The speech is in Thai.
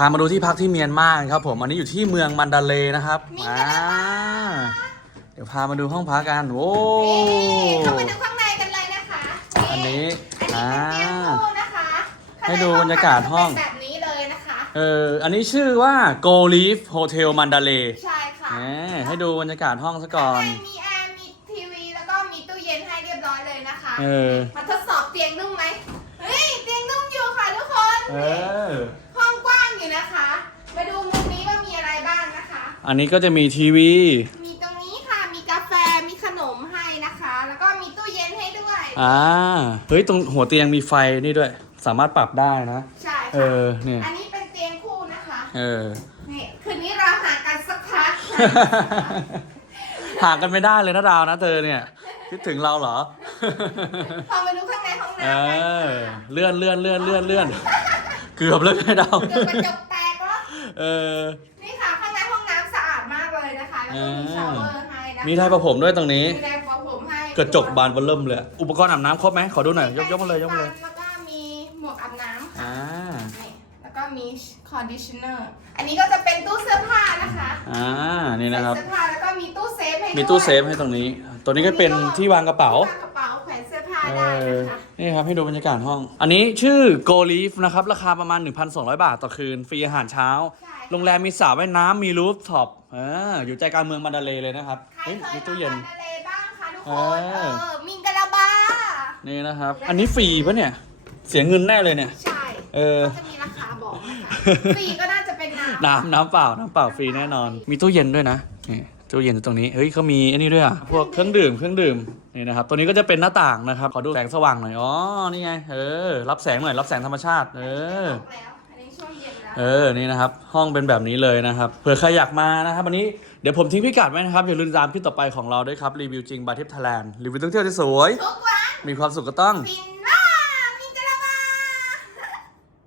พามาดูที่พักที่เมียนมาครับ ผมอันนี้อยู่ที่เมืองมันดาเลย์นะครับมีอ่ากันนะคะเดี๋ยวพามาดูห้องพักกันโอ้นี่เข้ามาดูข้างในกันเลยนะคะอันนี้อันนี้เป็นเตียงคู่นะคะให้ดูบรรยากาศห้องเป็นแบบนี้เลยนะคะเอออันนี้ชื่อว่า Go Leaf Hotel Mandalay ใช่ค่ะแหมให้ดูบรรยากาศห้องซะก่อนข้างในมีแอร์มีทีวีแล้วก็มีตู้เย็นให้เรียบร้อยเลยนะคะเออมาทดสอบเตียงนุ่มไหมเฮ้ยเตียงนุ่มอยู่ค่ะทุกคนเออ นะคะ มาดูมุมนี้ว่ามีอะไรบ้างนะคะ อันนี้ก็จะมีทีวี มีตรงนี้ค่ะมีกาแฟมีขนมให้นะคะ แล้วก็มีตู้เย็นให้ด้วยอ่า เฮ้ย ตรงหัวเตียงมีไฟนี่ด้วย สามารถปรับได้นะ ใช่เอค่ะอ เนี่ย อันนี้เป็นเตียงคู่นะคะเออ นี่คืนนี้เราหากันสักพักห่างกันไม่ได้เลยนะดาวนะเธอเนี่ย คิดถึงเราเหรอ พอมาดูข้างในห้องเอน้ำกันอเลื่อนเลื่อนเลื่อนเลื่อนเลื่อน เกือบเลยไงดาวเดี๋ยวกระจกแตกแล้วเออ นี่ค่ะข้างในห้องน้ำสะอาดมากเลยนะคะ แล้วก็มีชาวเวอร์ให้นะคะมีไทยประผมด้วยตรงนี้ มีไดร์ประผมให้กระจกบานเบนเริ่มเลย อุปกรณ์อาบน้ำครบไหมขอดูหน่อยยกยกมาเลยยกมาเลยแล้วก็มีหมวกอาบน้ำค่ะอ่านี่แล้วก็มีคอนดิชเนอร์ อันนี้ก็จะเป็นตู้เสื้อผ้านะคะอ่านี่นะครับใส่เสื้อผ้าแล้วก็มีตู้เซฟให้ด้วยมีตู้เซฟให้ตรงนี้ ตัวนี้ก็เป็นที่วางกระเป๋าที่วางกระเป๋า ได้อนะคะ นี่ครับให้ดูบรรยากาศห้อง อันนี้ชื่อ Go Leaf นะครับ ราคาประมาณ 1,200 บาทต่อคืน ฟรีอาหารเช้า ใช่ โรงแรมมีสระว่ายน้ำมีรูฟท็อปอ่าอยู่ใจกลางเมืองมันดาเลย์เลยนะครับใครเฮ้ยเคมียตู้มาเย็นทะเลบ้างคะทุกคน เออเออมิงกะลาบา นี่นะครับ อันนี้ฟรีปะเนี่ย เสียเงินแน่เลยเนี่ย ใช่เออ เขาจะมีราคาบอกนะคะ ฟรีก็น่าจะเป็นน้ำน้ำน้ำเปล่าน้ำเปล่าฟรีแน่นอน มีตู้เย็นด้วยนะนี่ ตู้เย็นอยู่ตรงนี้เฮ้ยเขามีอันนี้ด้วยอะพวกเครื่องดื่มเครื่องดื่มนี่นะครับตัวนี้ก็จะเป็นหน้าต่างนะครับขอดูแสงสว่างหน่อยอ๋อนี่ไงเออรับแสงหน่อยรับแสงธรรมชาติ เออตกแล้วอันนี้ช่วงเย็นแล้วเออ นี่นะครับ ห้องเป็นแบบนี้เลยนะครับ เผื่อใครอยากมานะครับวันนี้ เดี๋ยวผมทิ้งพิกัดไว้นะครับ อย่าลืมตามคลิปต่อไปของเราด้วยครับ รีวิวจริงบาทิปไทยแลนด์ รีวิวท่องเที่ยวที่สวยทุกวันมีความสุขก็ต้องฟิน